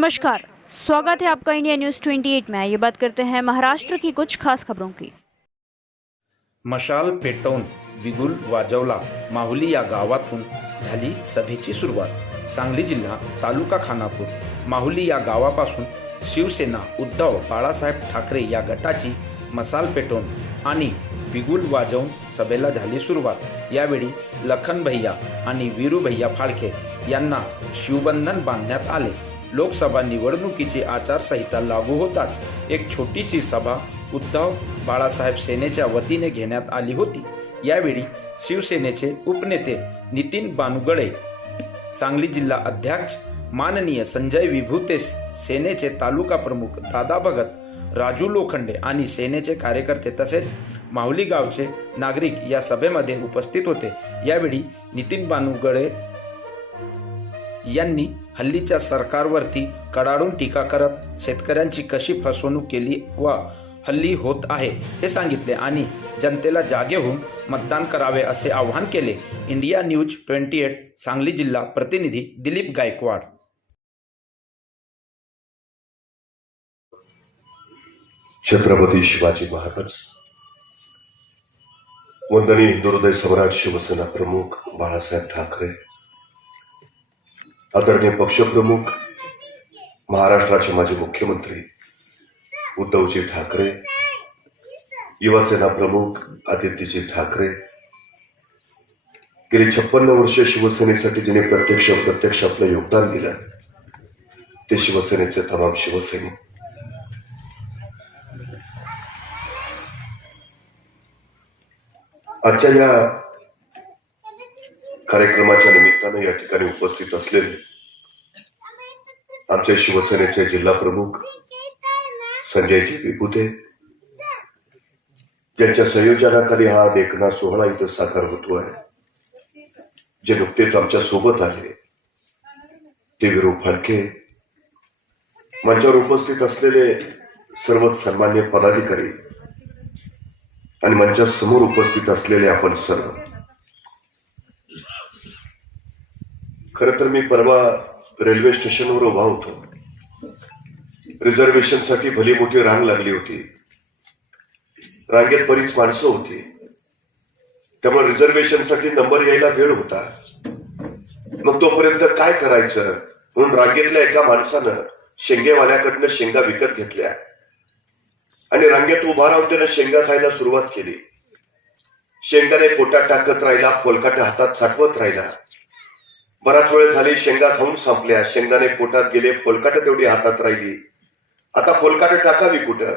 नमस्कार, स्वागत है आपका इंडिया न्यूज 28 में। ये बात करते हैं महाराष्ट्र की कुछ खास खबरों की। मशाल पेटवून बिगुल वाजवला, माहुली या गावातून झाली सभेची सुरुवात। सांगली जिल्हा तालुका खानापूर माहुली या गावापासून शिवसेना उद्धव बाळासाहेब ठाकरे या गटाची मशाल पेटवून आणि बिगुल वाजवून सभेला झाली सुरुवात। यावेळी लखन भैया आणि वीरू भैया फाळके यांना शिवबंधन बांधण्यात आले। लोकसभा निवडणुकीची आचारसंहिता लागू होताच एक छोटीशी सभा उद्धव बाळासाहेब सेनेच्या वतीने घेण्यात आली होती। यावेळी शिवसेनेचे उपनेते नितीन बानुगडे, सांगली जिल्हा अध्यक्ष माननीय संजय विभूते, सेनेचे तालुका प्रमुख दादा भगत, राजू लोखंडे आणि सेनेचे कार्यकर्ते तसेच माहुली गावचे नागरिक या सभेमध्ये उपस्थित होते। यावेळी नितीन बानुगडे यांनी हल्लीच्या सरकारवरती कडाडून टीका करत शेतकऱ्यांची कशी फसवणूक केली व हल्ली होत आहे हे सांगितले आणि जनतेला जागे होऊन मतदान करावे असे आवाहन केले। इंडिया न्यूज 28 सांगली जिल्हा प्रतिनिधी दिलीप गायकवाड। छत्रपती शिवाजी महाराज, वंदनीय हिंदुहृदय सम्राट शिवसेना प्रमुख बाळासाहेब ठाकरे, आदरणीय पक्षप्रमुख महाराष्ट्राचे माजी मुख्यमंत्री उद्धवजी ठाकरे, युवासेना प्रमुख आदित्यजी ठाकरे, गेली 56 वर्षे शिवसेनेसाठी जिने प्रत्यक्ष आपलं योगदान दिलं ते शिवसेनेचे तमाम शिवसैनिक, आजच्या या कार्यक्रमाच्या निमित्ताने या ठिकाणी उपस्थित असलेले आमचे शिवसेनेचे जिल्हा प्रमुख संजयजी विभूते यांच्या संयोजनाखाली हा देखणा सोहळा इथं साकार होतोय। जे नुकतेच आमच्या सोबत आले ते वीरू फाळके, मंचावर उपस्थित असलेले सर्व सन्मान्य पदाधिकारी आणि मंचा समोर उपस्थित असलेले आपण सर्व। खरं तर मी परवा रेल्वे स्टेशनवर उभा होतो। रिझर्वेशनसाठी भली मोठी रांग लागली होती। रांगेत बरीच माणसं होती, त्यामुळे रिझर्वेशनसाठी नंबर यायला वेळ होता। मग तोपर्यंत काय करायचं म्हणून रांगेतल्या एका माणसानं शेंगेवाल्याकडनं शेंगा विकत घेतल्या आणि रांगेत उभा राहून त्यानं शेंगा खायला सुरुवात केली। शेंगाने पोटात टाकत राहिला, पोलकाटे हातात साठवत राहिला। बराच वेळ झाली, शेंगा खाऊन संपल्या, शेंगाने पोटात गेले, पोलकाटे तेवढी हातात राहिली। आता पोलकाटे टाकावी कुठं?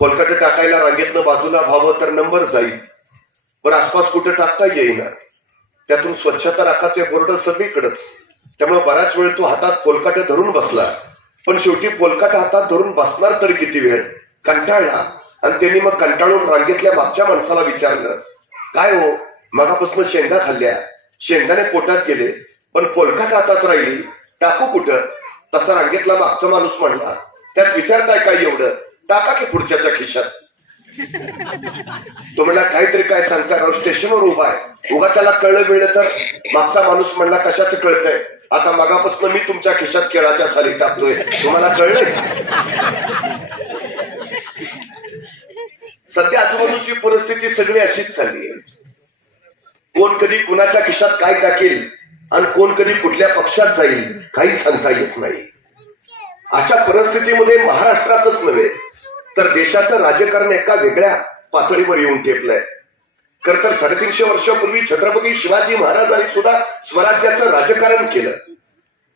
पोलकाटे टाकायला रांगेतनं बाजूला व्हावं तर नंबर जाईल, पण आसपास कुठं टाकता येईना। त्यातून स्वच्छता राखाचे बोर्ड सगळीकडेच, त्यामुळे बराच वेळ तो हातात पोलकाटे धरून बसला। पण शेवटी पोलकाटे हातात धरून बसणार तरी किती वेळ? कंटाळला आणि त्यांनी मग कंटाळून रांगेतल्या मागच्या माणसाला विचारलं, काय हो, मगापासून शेंगा खाल्ल्या, शेंगाने पोटात गेले, पण पोलकाट हातात राहिली, टाकू कुठं? तसा रांगेतला मागचा माणूस म्हणला, त्यात विचारताय काय एवढं, टाका की पुढच्याच्या खिशात। तो म्हणला, काहीतरी काय सांगता राव, स्टेशनवर उभा आहे, उगा त्याला कळलं मिळलं तर? मागचा माणूस म्हणला, कशाचं कळतंय? आता मगापासून मी तुमच्या खिशात केळाच्या साली टाकलोय, तुम्हाला कळलंय? सध्या आजूबाजूची परिस्थिती सगळी अशीच चालली आहे। कोण कधी कुणाच्या खिशात काय टाकेल आणि कोण कधी कुठल्या पक्षात जाईल काही सांगता येत नाही। अशा परिस्थितीमध्ये महाराष्ट्रातच नव्हे तर देशाचं राजकारण एका वेगळ्या पातळीवर येऊन ठेपलंय। खरं तर 350 वर्षापूर्वी छत्रपती शिवाजी महाराजांनी सुद्धा स्वराज्याचं राजकारण केलं,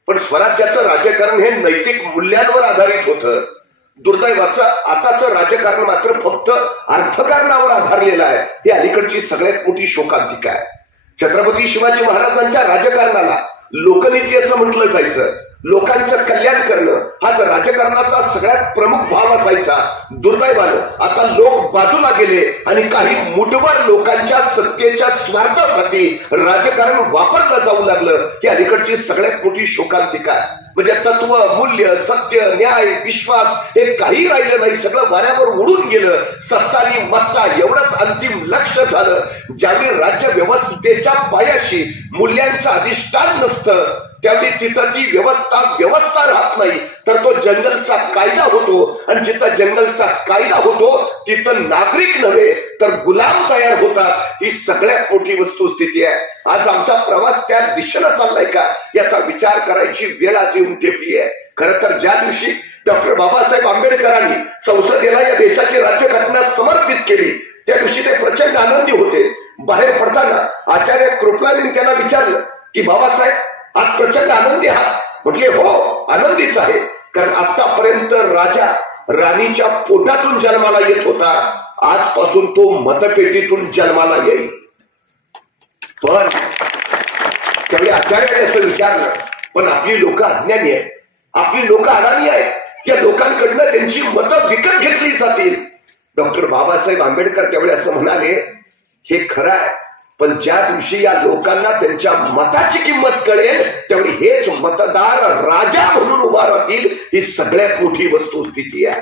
पण स्वराज्याचं राजकारण हे नैतिक मूल्यांवर आधारित होतं। दुर्दैवाचं आताचं राजकारण मात्र फक्त अर्थकारणावर आधारलेलं आहे। ही अलीकडची सगळ्यात मोठी शोकांतिका आहे। छत्रपती शिवाजी महाराजांच्या राजकारणाला लोकनीती असं म्हटलं जायचं। लोकांचं कल्याण करणं हा राजकारणाचा सगळ्यात प्रमुख भाव असायचा। दुर्दैवानं आता लोक बाजूला गेले आणि काही मुठभर लोकांच्या सत्तेच्या स्वार्थासाठी राजकारण वापरलं जाऊ लागलं। ही अलीकडची सगळ्यात मोठी शोकांतिका आहे। म्हणजे तत्व, मूल्य, सत्य, न्याय, विश्वास हे काही राहिलं नाही, सगळं वाऱ्यावर उडून गेलं। सत्ता आणि मत्ता एवढंच अंतिम लक्ष झालं। ज्यावेळी राज्य व्यवस्थेच्या पायाशी मूल्यांचं अधिष्ठान नसतं त्यावेळी तिथं ती व्यवस्था राहत नाही, तर तो जंगलचा कायदा होतो. आणि जिथं जंगलचा कायदा होतो तिथं नागरिक नव्हे तर गुलाम तयार होतात. ही सगळ्यात मोठी वस्तुस्थिती आहे. आज आमचा प्रवास त्या दिशेनं चाललाय का याचा विचार करायची वेळ आज येऊन ठेपली आहे. खरं तर ज्या दिवशी डॉक्टर बाबासाहेब आंबेडकरांनी संसदेला या देशाची राज्यघटना समर्पित केली त्या दिवशी ते प्रचंड आनंदी होते. बाहेर पडताना आचार्य कृपलानींनी त्यांना विचारलं की बाबासाहेब आज प्रचंड आनंदी आहात? म्हटले हो, आनंदीच आहे, कारण आतापर्यंत राजा राणीच्या पोटातून जन्माला येत होता, आजपासून तो मतपेटीतून जन्माला येईल. पण त्यावेळी आचार्याने असं विचारलं, पण आपली लोक अज्ञानी आहेत, आपली लोक अडाणी आहेत, या लोकांकडनं त्यांची मतं विकत घेतली जातील. डॉक्टर बाबासाहेब आंबेडकर त्यावेळी असं म्हणाले, हे खरं आहे, पण ज्या दिवशी या लोकांना त्यांच्या मताची किंमत कळेल त्यावेळी हेच मतदार राजा म्हणून उभा राहतील. ही सगळ्यात मोठी वस्तुस्थिती आहे.